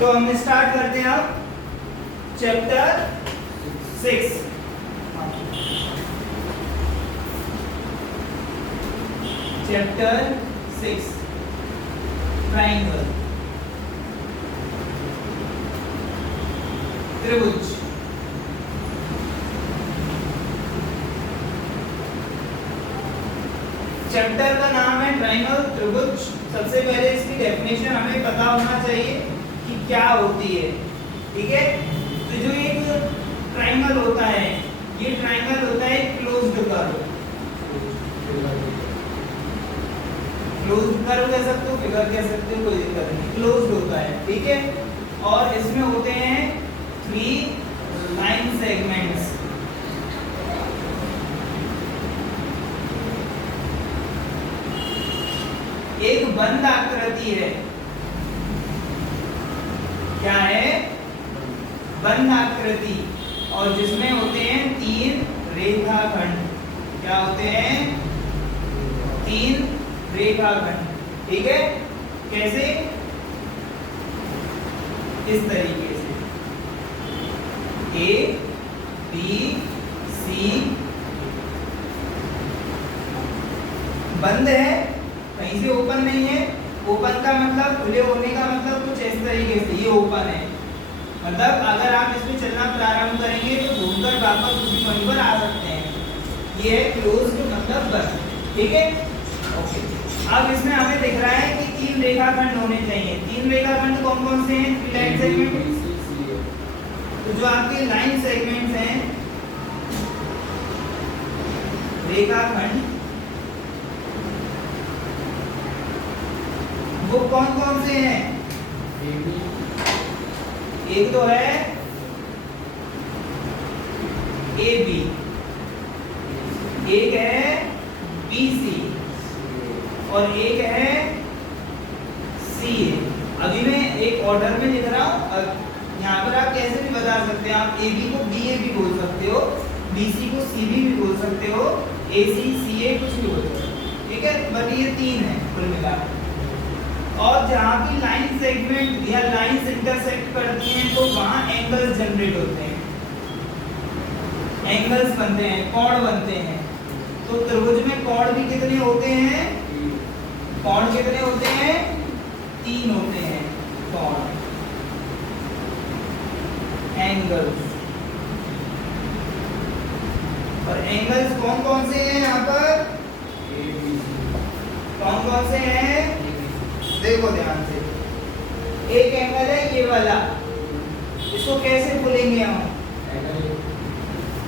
तो हम स्टार्ट करते हैं अब चैप्टर 6। चैप्टर 6 ट्राइंगल, त्रिभुज। चैप्टर का नाम है ट्राइंगल, त्रिभुज। सबसे पहले इसकी डेफिनेशन हमें पता होना चाहिए कि क्या होती है, ठीक है। तो जो एक ट्राइंगल होता है, ये ट्राइंगल होता है क्लोज्ड कर्व। क्लोज्ड कर्व कह सकते हो, फिगर कह सकते हो, कोई दिक्कत नहीं, क्लोज्ड होता है, ठीक है। और इसमें होते हैं 3 लाइन सेगमेंट्स। एक बंद आकृति है, क्या है? बंद आकृति, और जिसमें होते हैं 3 रेखाखंड। क्या होते हैं? 3 रेखाखंड, ठीक है। कैसे? इस तरीके से A B C बंद है, कहीं से ओपन नहीं है। ओपन का मतलब, खुले होने का मतलब कुछ इस तरीके से, ये ओपन है, मतलब अगर आप इसमें चलना प्रारंभ करेंगे तो घूमकर वापस उसी पॉइंट पर आ सकते हैं। ये है क्लोज्ड, मतलब बंद, ठीक है। ओके, अब इसमें हमें दिख रहा है कि 3 रेखाखंड होने चाहिए। 3 रेखाखंड कौन कौन से हैं? 3 लाइन सेगमेंट। तो जो आपके लाइन सेगमेंट्स हैं, रेखाखंड, वो कौन कौन से हैं? एक तो है AB, एक है BC और एक है CA। अभी मैं एक ऑर्डर में लिख रहा हूँ। यहाँ पर आप कैसे भी बता सकते हैं, आप AB को BA भी बोल सकते हो, BC को CB भी बोल सकते हो, AC CA कुछ भी बोल सकते हो, ठीक है। बट ये 3 है कुल मिलाकर। और जहाँ भी लाइन सेगमेंट या लाइंस इंटरसेक्ट करती हैं तो वहाँ एंगल्स जनरेट होते हैं, एंगल्स बनते हैं, कोण बनते हैं। तो त्रिभुज में कोण भी कितने होते हैं? कोण कितने होते हैं? 3 होते हैं कोण, एंगल्स। और एंगल्स कौन कौन से हैं यहाँ पर? कौन कौन से हैं? देखो ध्यान से, एक एंगल है ये वाला, इसको कैसे बोलेंगे हम?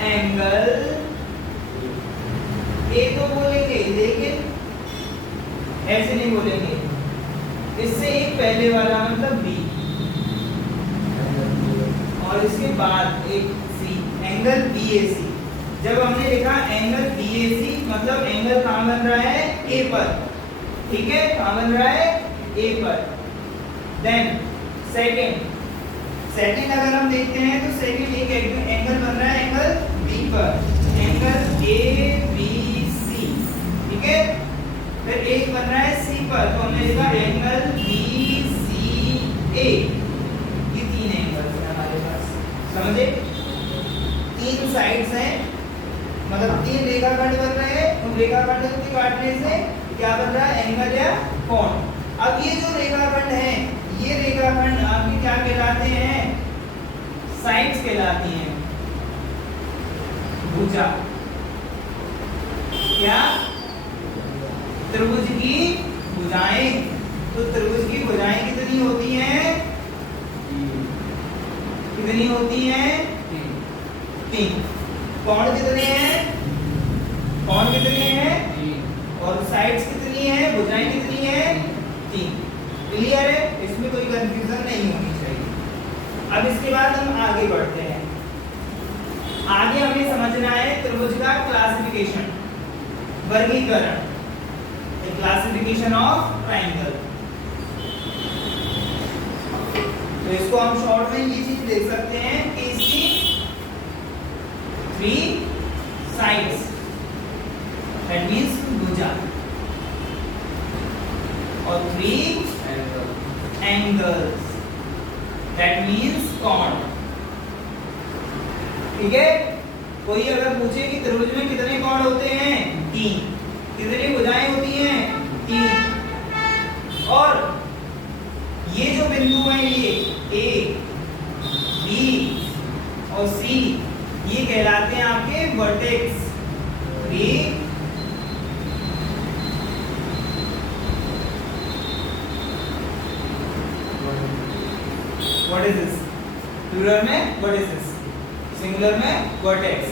एंगल ए तो बोलेंगे, लेकिन ऐसे नहीं बोलेंगे। इससे एक पहले वाला मतलब बी, और इसके बाद एक सी, एंगल BAC। जब हमने लिखा एंगल BAC मतलब एंगल कहाँ बन रहा है? ए पर, ठीक है। कहाँ बन रहा है? ए पर। देन सेकंड अगर हम देखते हैं तो सेकंड एक एंगल बन रहा है एंगल बी पर, एंगल ABC, ठीक है। फिर एक बन रहा है सी पर, तो हमने लिखा एंगल BCA। ये 3 एंगल है हमारे पास, समझे? 3 साइड्स हैं, मतलब 3 रेखाखंड बन रहे हैं। उन रेखाखंडों के काटने से क्या बन रहा है? एंगल या कोण। अब ये जो रेखाखंड है, ये रेखाखंड आपके क्या कहलाते हैं? साइड्स कहलाती हैं, भुजा। क्या? त्रिभुज की भुजाएं। तो त्रिभुज की भुजाएं कितनी होती हैं? कितनी होती हैं? 3। कोण कितने हैं? कोण कितने हैं? और साइड्स कितनी है? भुजाएं कितनी है? 3। क्लियर है? इसमें कोई कंफ्यूजन नहीं होनी चाहिए। अब इसके बाद हम आगे बढ़ते हैं। आगे हमें समझना है त्रिभुज का क्लासिफिकेशन, वर्गीकरण, क्लासिफिकेशन ऑफ ट्राइंगल। तो इसको हम शॉर्ट में ये चीज देख सकते हैं कि इसकी 3 साइड्स, दैट मींस भुजा, और 3 एंगल्स। That means cord. ठीक है, कोई अगर पूछे कि त्रिभुज में कितने कॉर्ड होते हैं, 3। कितनी भुजाएं होती हैं, 3। और ये जो बिंदु हैं, ये ए, बी और सी, ये कहलाते हैं आपके vertex. B what is this, plural में व्हाट इज दिस, सिंगुलर में वर्टेक्स।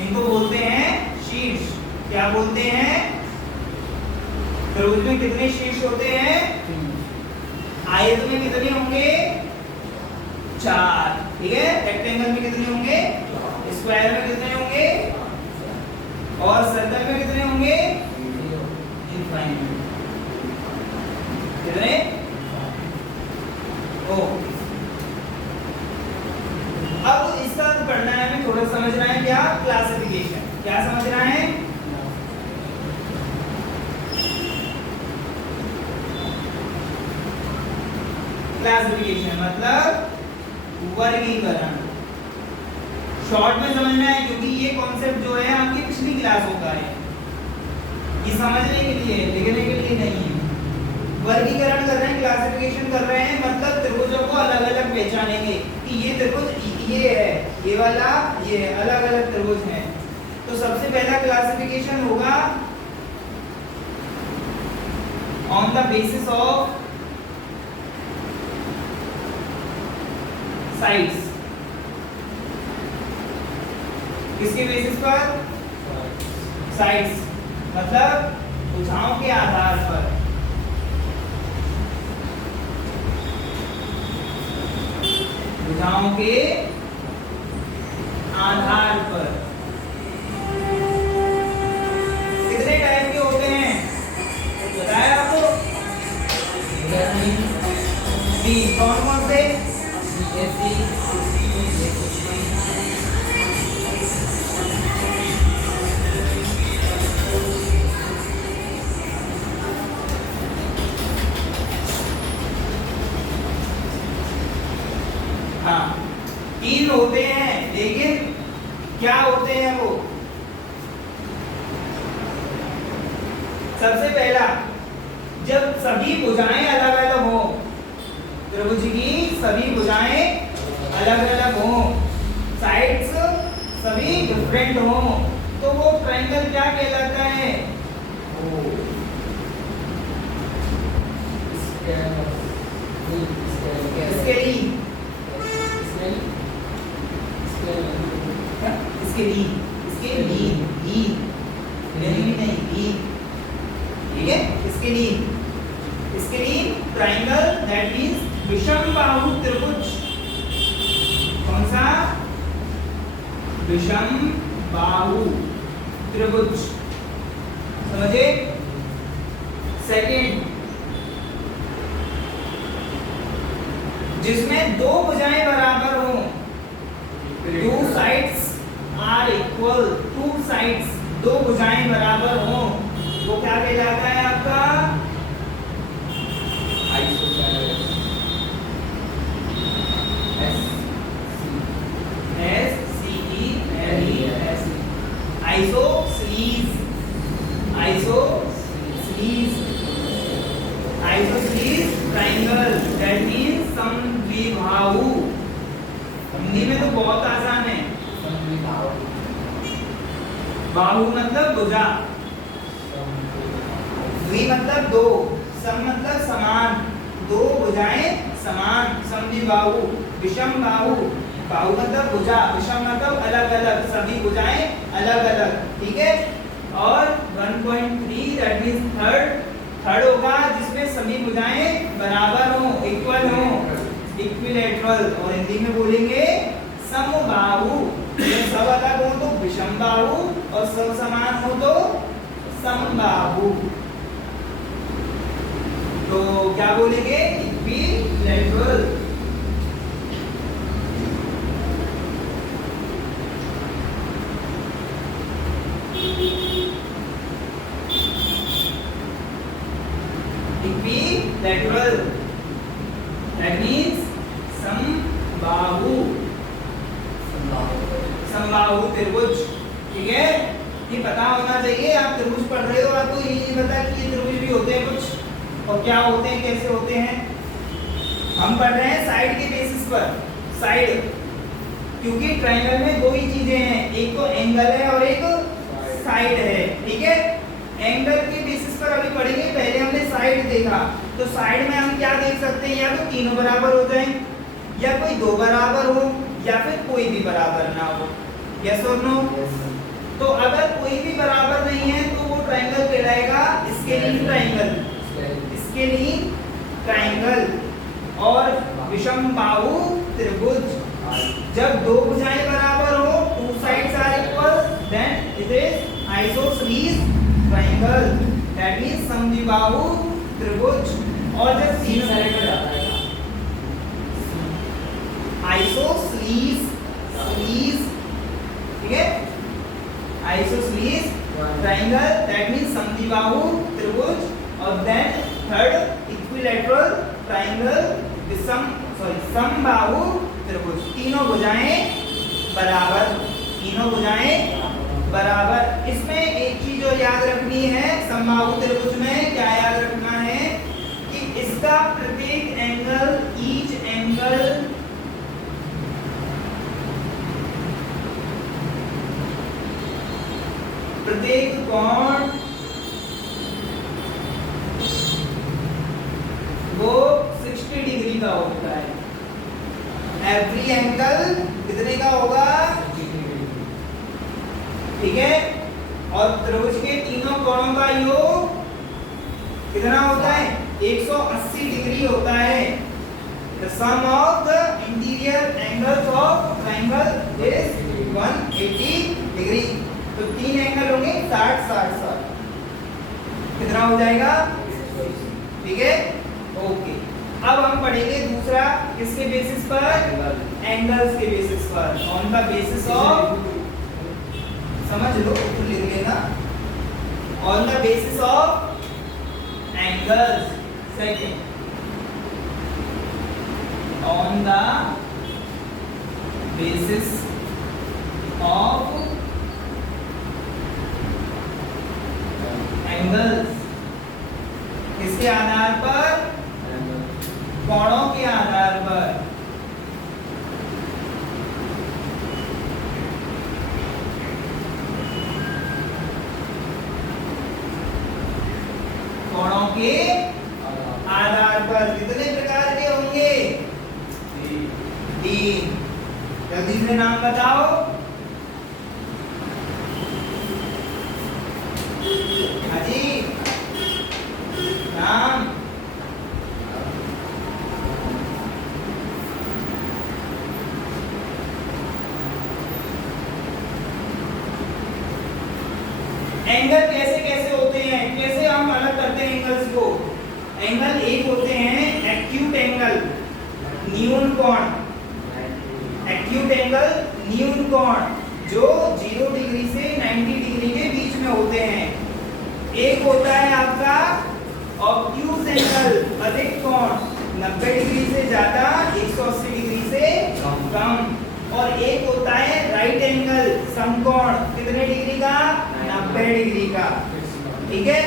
इनको बोलते हैं शीर्ष। क्या बोलते हैं, त्रिभुज में कितने शीर्ष होते हैं, आयत में कितने होंगे, 4। ठीक है, रेक्टेंगल में कितने होंगे, स्क्वायर में कितने होंगे, और सर्कल में कितने होंगे, इनफाइनाइट। कितने, ओके। अब इसका पढ़ना है, हमें थोड़ा समझना है क्या, क्लासिफिकेशन। क्या समझना है, क्लासिफिकेशन मतलब वर्गीकरण। शॉर्ट में समझना है, क्योंकि ये कॉन्सेप्ट जो है आपकी पिछली क्लासों का है, ये समझने के लिए, लिखने के लिए नहीं है। वर्गीकरण कर रहे हैं, क्लासिफिकेशन कर रहे हैं, मतलब त्रिभुजों को अलग अलग पहचानेंगे कि ये त्रिभुज ये है, ये वाला ये है, अलग अलग त्रिभुज हैं। तो सबसे पहला क्लासिफिकेशन होगा on the basis of sides. किसके बेसिस पर, साइड्स, मतलब भुजाओं के आधार पर। भुजाओं के आधार पर कितने टाइप के होते हैं, बताया आपको, 3। कौन कौन से, हाँ 3 होते हैं, लेकिन क्या होते हैं वो, सबसे पहला, जब सभी भुजाएं अलग अलग हो, त्रिभुज की सभी भुजाएं अलग अलग हो, साइड्स सभी डिफरेंट हो, तो वो ट्रायंगल क्या कहलाता है, scalene. Scalene triangle, that means विषमबाहु त्रिभुज। कौन सा, विषमबाहु त्रिभुज, समझे। सेकंड, जिसमें 2 भुजाएं बराबर हो, 2 sides are equal, 2 sides, 2 भुजाएं बराबर हो, वो क्या कहलाता है आपका, isosceles. Isosceles, isosceles triangle, that means समद्विबाहु। हिंदी में तो बहुत आसान है, बाहु मतलब भुजा, द्वि मतलब 2, सम मतलब समान, 2 भुजाएं समान, समद्विबाहु। विषमबाहु, बाहु मतलब भुजा, विषम मतलब अलग अलग, सभी भुजाएं अलग अलग। ठीक है, और 1.3 दैट मींस थर्ड होगा जिसमें सभी भुजाएं बराबर हो, इक्वल हो, इक्विलैटरल, और हिंदी में बोलेंगे समबाहु। सब अलग हो तो विषमबाहु, और सब समान हो तो समबाहु। तो क्या बोलेंगे, इक्विलैटरल। Equilateral, that means समबाहु, समबाहु त्रिभुज। ठीक है, ये पता होना चाहिए। आप त्रिभुज पढ़ रहे हो, आपको ये नहीं पता कि ये त्रिभुज भी होते हैं कुछ, और क्या होते हैं, कैसे होते हैं। हम पढ़ रहे हैं साइड के बेसिस पर, साइड, क्योंकि ट्रायंगल में दो ही चीजें हैं, एक तो एंगल है और एक साइड है। ठीक है, एंगल के बेसिस पर अभी पढ़ेंगे, पहले हमने साइड देखा। तो साइड में हम क्या देख सकते हैं, या तो तीनों बराबर हो जाएं, या कोई दो बराबर हो, या फिर कोई भी बराबर ना हो। यस और नो? तो अगर कोई भी बराबर नहीं है तो वो ट्रायंगल कहलाएगा स्केलिंग ट्रायंगल, स्केलिंग ट्रायंगल। और विषमबाहु त्रिभुज, जब दो भुजाएं बराबर हो, two sides are equal, then it is isosceles triangle, that means समद्विबाहु त्रिभुज। और जब तीन साइड पर जाता है आइसोसेलेस, ठीक है, आइसोसेलेस ट्रायंगल, दैट मींस समद्विबाहु त्रिभुज। और देन थर्ड इक्विलैटरल ट्रायंगल, समबाहु त्रिभुज। तीनों भुजाएं बराबर, तीनों भुजाएं बराबर। इसमें एक चीज और याद रखनी है, समबाहु त्रिभुज में क्या याद रखना है कि इसका प्रत्येक एंगल, ईच एंगल प्रत्येक कोण वो 60 डिग्री का होता है। एवरी एंगल कितने का होगा? 60 डिग्री। ठीक है, और त्रिभुज के तीनों कोणों का योग कितना होता है? 180 डिग्री होता है। The sum of the interior angles of triangle is 180 degree. तो तीन एंगल होंगे 60 60 60, कितना हो जाएगा? ठीक है, ओके। अब हम पढ़ेंगे दूसरा, किसके बेसिस पर? एंगल्स के बेसिस पर। ऑन द बेसिस ऑफ, समझ लो तो लिख लेना, on the basis of angles. Second, on the basis of angles, किसके आधार पर? कोणों के आधार पर। कोणों के आधार पर कितने प्रकार के होंगे? तीन। जल्दी से नाम बताओ। हाजी, नाम। एंगल कैसे कैसे होते हैं, कैसे हम अलग करते हैं एंगल्स को? एंगल एक होते हैं एक्यूट एंगल, न्यून कोण। एक्यूट एंगल, न्यून कोण, जो 0 डिग्री से 90 डिग्री के बीच में होते हैं। एक होता है आपका ऑब्ट्यूज एंगल, अधिक कोण, 90 डिग्री से ज्यादा, 180 डिग्री से कम। और एक होता है राइट एंगल, समकोण, कितने डिग्री का? 90 डिग्री का। ठीक है,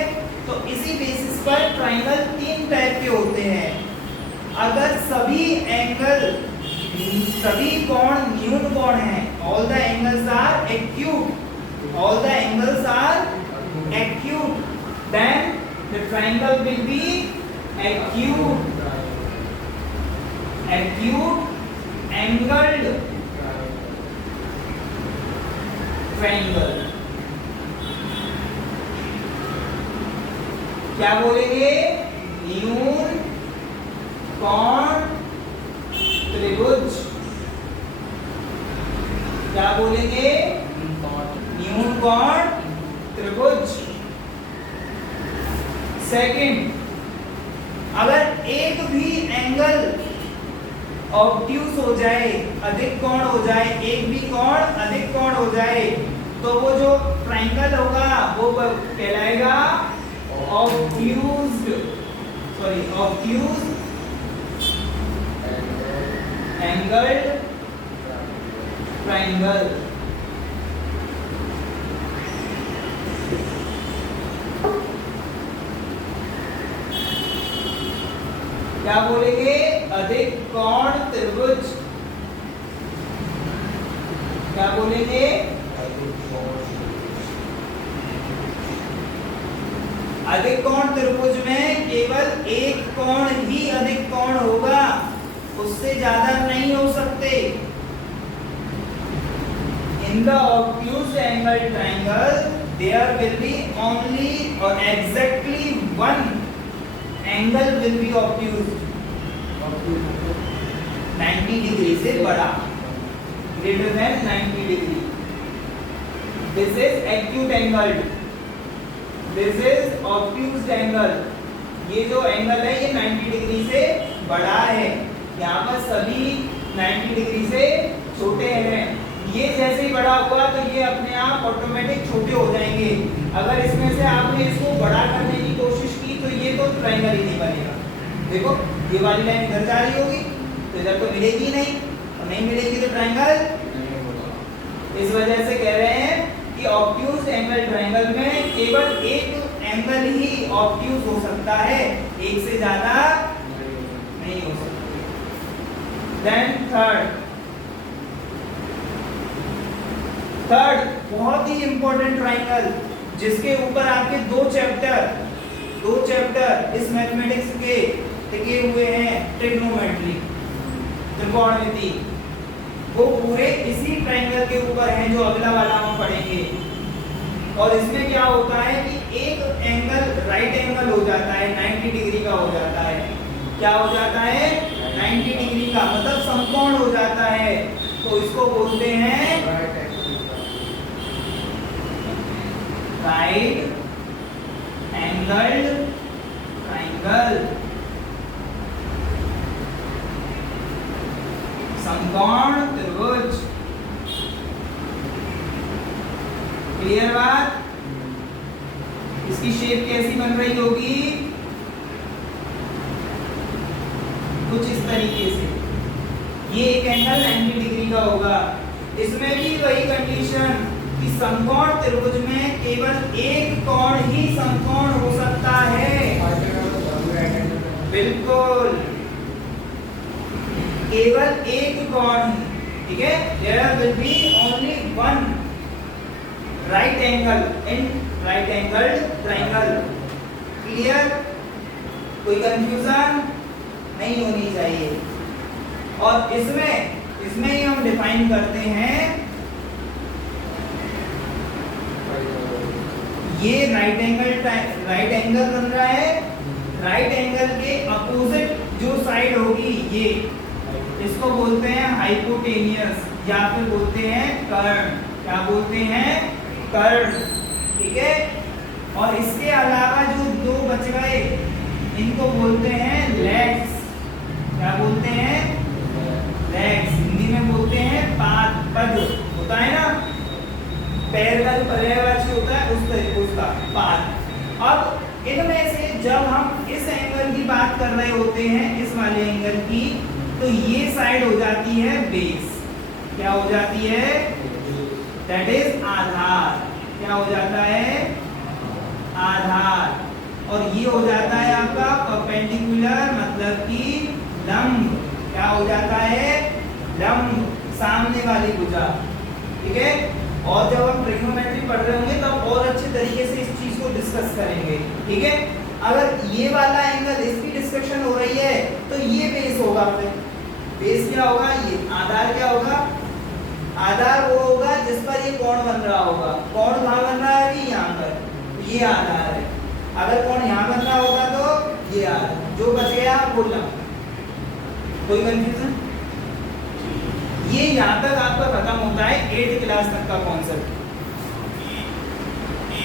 तो इसी बेसिस पर ट्रायंगल तीन टाइप के होते हैं। अगर सभी एंगल, सभी कोण न्यून कोण हैं, all the angles are acute, all the angles are acute, then the triangle will be acute, acute angled triangle. क्या बोलेंगे? न्यून कोण त्रिभुज। क्या बोलेंगे? न्यून कोण त्रिभुज। सेकंड, अगर एक भी एंगल ऑब्ट्यूज हो जाए, अधिक कोण हो जाए, एक भी कोण अधिक कोण हो जाए, तो वो जो ट्रायंगल होगा वो कहलाएगा ऑब्ट्यूज्ड, सॉरी ऑब्ट्यूज ट्राइंगल ट्राइंगल। क्या बोलेंगे? अधिक कोण त्रिभुज। क्या बोलेंगे? अधिक कोण त्रिभुज में केवल एक कोण ही अधिक कोण होगा, उससे ज्यादा नहीं हो सकते। In the obtuse angle triangle, there will be only or exactly one angle will be obtuse, 90 degree से बड़ा, greater than 90 degree. This is acute angle, this is obtuse angle। ये जो एंगल है ये 90 डिग्री से बड़ा है, यहाँ पर सभी 90 डिग्री से छोटे हैं। ये जैसे ही बड़ा हुआ तो ये अपने आप ऑटोमेटिक छोटे हो जाएंगे। अगर इसमें से आपने इसको बड़ा करने की कोशिश की तो ये तो ट्रायंगल ही नहीं बनेगा। देखो ये वाली लाइन इधर जा रही होगी तो इधर तो मिलेगी नहीं, और नहीं मिलेगी तो ट्रायंगल। इस वजह से कह रहे हैं कि ऑब्ट्यूज एंगल ट्रायंगल में केवल एक एंगल ही ऑब्ट्यूज हो सकता है, एक से ज्यादा नहीं हो सकता। देन थर्ड बहुत ही इंपॉर्टेंट ट्रायंगल, जिसके ऊपर आपके दो चैप्टर इस मैथमेटिक्स के टिके हुए हैं, ट्रिग्नोमेट्री, त्रिकोणमिति, वो पूरे इसी ट्रायंगल के ऊपर हैं जो अगला वाला हम पढ़ेंगे। और इसमें क्या होता है कि एक एंगल राइट एंगल हो जाता है, 90 डिग्री का हो जाता है। क्या हो जाता है? 90 डिग्री का, मतलब समकोण हो जाता है, तो इसको बोलते हैं राइट एंगल्ड ट्रायंगल, समकोण त्रिभुज। क्लियर बात? इसकी शेप कैसी बन रही होगी? कुछ इस तरीके से। ये एक एंगल 90 डिग्री का होगा। इसमें भी वही कंडीशन कि समकोण त्रिभुज में केवल एक कोण ही समकोण हो सकता है। बिल्कुल, केवल एक कोण, ठीक है। There will be only one right angle in right angled triangle। Clear? कोई कंफ्यूजन नहीं होनी चाहिए। और इसमें ही हम डिफाइन करते हैं, ये राइट एंगल बन रहा है, राइट एंगल के अपोजिट जो साइड होगी ये, इसको बोलते हैं हाइपोटेनियस, या फिर बोलते हैं कर्ण। क्या बोलते हैं? कर्ण, ठीक है। और इसके अलावा जो दो बच गए इनको बोलते हैं लेग्स। क्या बोलते हैं? लेग्स। हिंदी में बोलते हैं पद होता है ना, पैर का जो पर्यायवाची होता है उस तरीके उसका पाद। अब इनमें से जब हम इस एंगल की बात कर रहे होते हैं, इस वाले एंगल की, तो ये साइड हो जाती है बेस। क्या हो जाती है? दैट इज आधार। क्या हो जाता है? आधार। और ये हो जाता है आपका परपेंडिकुलर, मतलब कि लंब। क्या हो जाता है? लंब, सामने वाली भुजा, ठीक है। और जब हम ट्रिग्नोमेट्री पढ़ रहे होंगे तब और अच्छे तरीके से इस चीज को डिस्कस करेंगे, ठीक है। अगर ये वाला एंगल, इसकी डिस्कशन हो रही है तो ये बेस होगा। फिर बेस क्या होगा? ये आधार क्या होगा? आधार वो होगा जिस पर ये कोण बन रहा होगा। कोण कहाँ बन रहा है? अभी यहाँ पर, ये आधार है। अगर कोण यहाँ बन रहा होगा तो ये आधार, जो बच गया वो लंब। कोई कंफ्यूजन? ये यहाँ तक आपका खत्म होता है 8th क्लास तक का कॉन्सेप्ट।